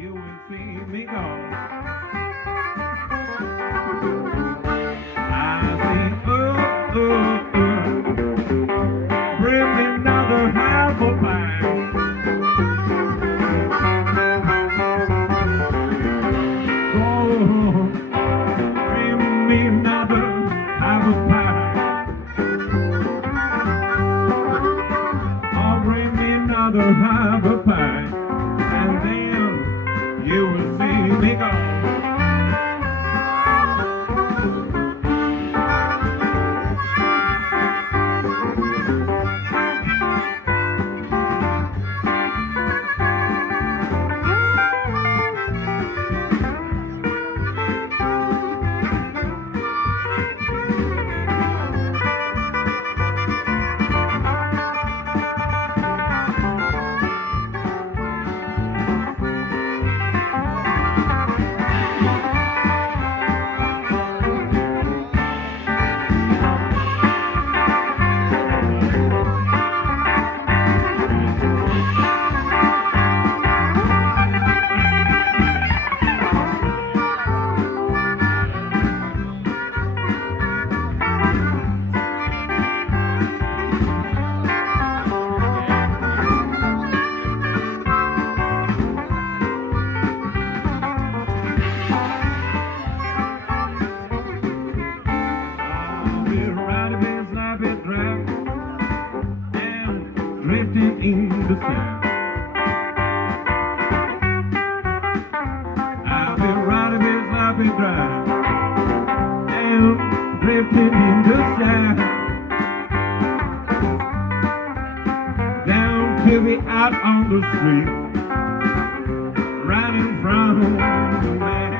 you will see me go. I say, bring me another apple pie. Oh, bring me another apple pie. Oh, bring me another apple pie. And then you will see me go. Drifting in the sand. I've been riding this sloppy drive and drifting in the sand. Down till we out on the street, running from the man.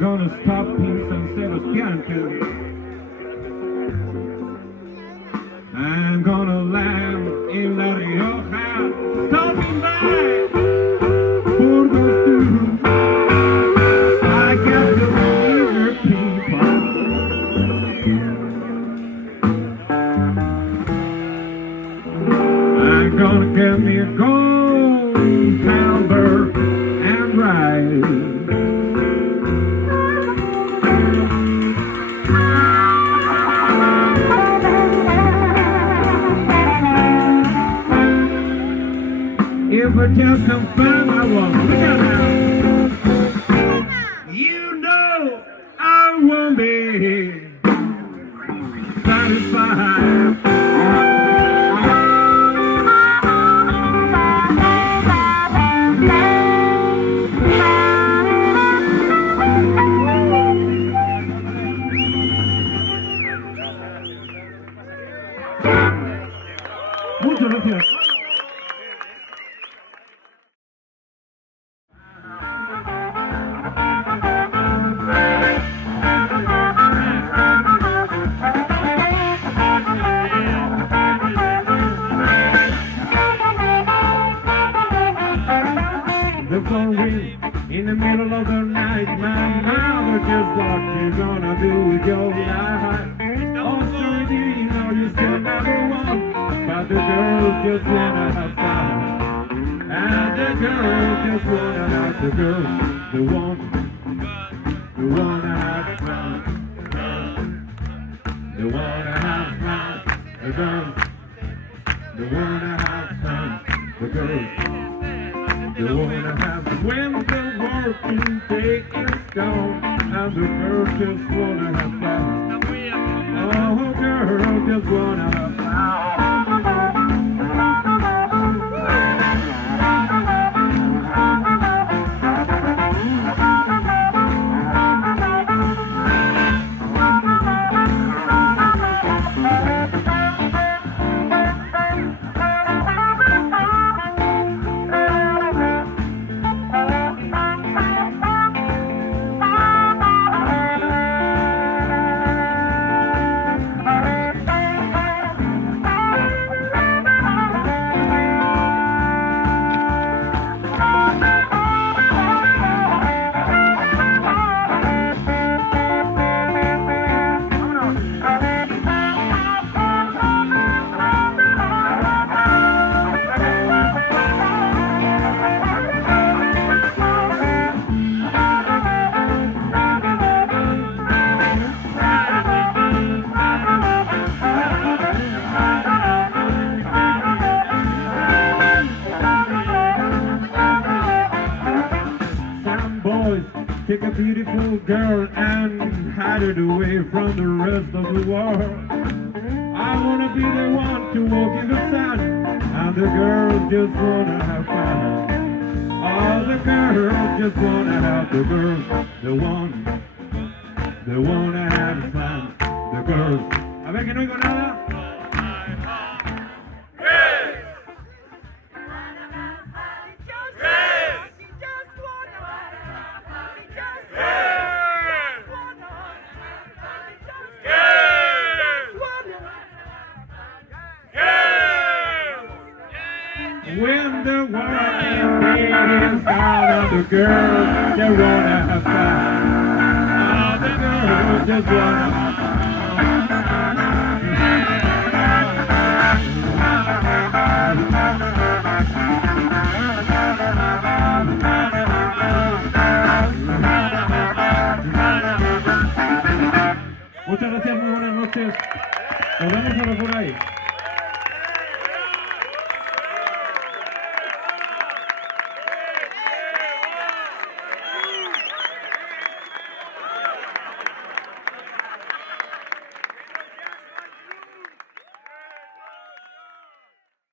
gonna stop in San Sebastian too. I'm gonna land in La Rioja, stopping by Burgos too. I got the river people. I'm gonna get me a gold hamburger and rice. If I just can find my woman, look out now. You know I won't be satisfied. Muchas gracias. The phone ring in the middle of the night. My mother just what you gonna do with your life. Oh, sorry, you know you still never won, but the girls just wanna have fun. And the girls just wanna have the girl, the one wanna have fun. The wanna have fun. The girls, the wanna have fun. The girls. The wanna have when the working day is gone, and the girls just wanna have fun. Oh, girls just wanna have fun. Take a beautiful girl and hide it away from the rest of the world. I wanna be the one to walk in the sun, and the girls just wanna have fun. All the girls just wanna have the girls, the one, they wanna have fun. The girls. A ver que no oigo nada. When the working day is gone, and the girls, they wanna have fun. Oh, the girls just wanna have fun. Muchas gracias, muy buenas noches. Nos vemos ahora por ahí.